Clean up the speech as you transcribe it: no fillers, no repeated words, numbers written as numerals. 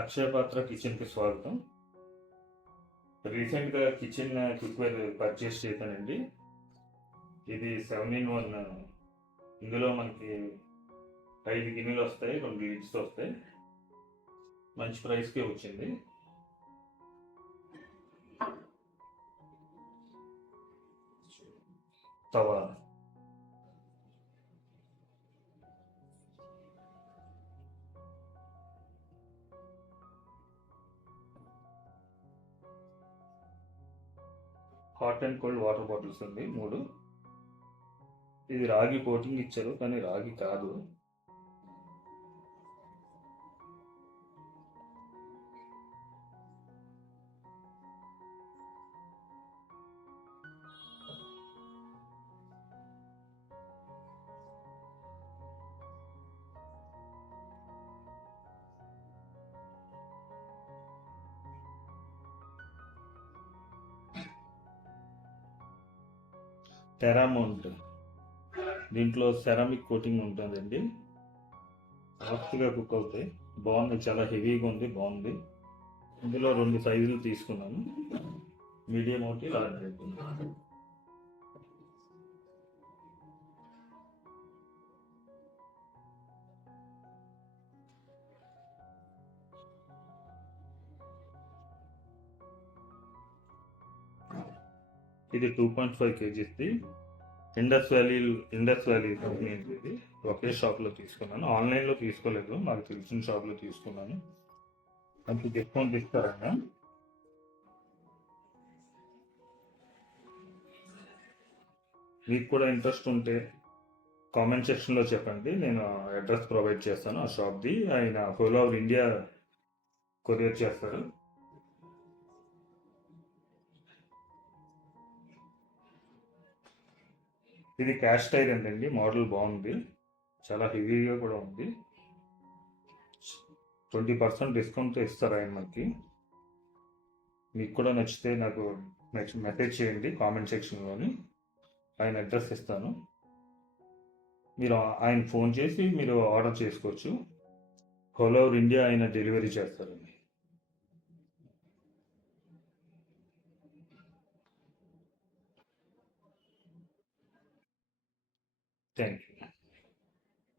అక్షయ పాత్ర కిచెన్కి స్వాగతం. రీసెంట్గా కిచెన్ కుక్వేర్ పర్చేస్ చేశానండి. ఇది 7-in-1. ఇందులో మనకి 5 గిన్నెలు వస్తాయి, 2 లిడ్స్ వస్తాయి. మంచి ప్రైస్కే వచ్చింది. Tawa, hot and cold water bottles ఉంది 3. ఇది రాగి కోటింగ్ ఇచ్చారు కానీ రాగి కాదు. టెరామౌంట్, దీంట్లో సెరామిక్ కోటింగ్ ఉంటుందండి. ఫాస్ట్గా కుక్ అవుతాయి. బాగుంది, చాలా హెవీగా ఉంది, బాగుంది. ఇందులో 2 సైజులు తీసుకున్నాను, మీడియం ఒకటి, లార్జ్ ఒకటి. ఇది 2.5 kgsది. ఇండస్ వ్యాలీ కంపెనీ ఇది. ఒకే షాప్లో తీసుకున్నాను, ఆన్లైన్లో తీసుకోలేదు, నాకు తెలిసిన షాప్లో తీసుకున్నాను. మంచి డిస్కౌంట్ ఇస్తారన్న. మీకు కూడా ఇంట్రెస్ట్ ఉంటే కామెంట్ సెక్షన్లో చెప్పండి, నేను అడ్రస్ ప్రొవైడ్ చేస్తాను ఆ షాప్ది. ఆయన హోల్ ఓవర్ ఇండియా కొరియర్ చేస్తారు. ఇది క్యాస్ట్ ఐరన్ అండి, మోడల్ బాగుంది, చాలా హెవీగా కూడా ఉంది. 20% డిస్కౌంట్ ఇస్తారు ఆయన మనకి. మీకు కూడా నచ్చితే నాకు మెసేజ్ చేయండి కామెంట్ సెక్షన్లోని, ఆయన అడ్రస్ ఇస్తాను. మీరు ఆయన ఫోన్ చేసి మీరు ఆర్డర్ చేసుకోవచ్చు. హోల్ ఓవర్ ఇండియా ఆయన డెలివరీ చేస్తారండి. Thank you.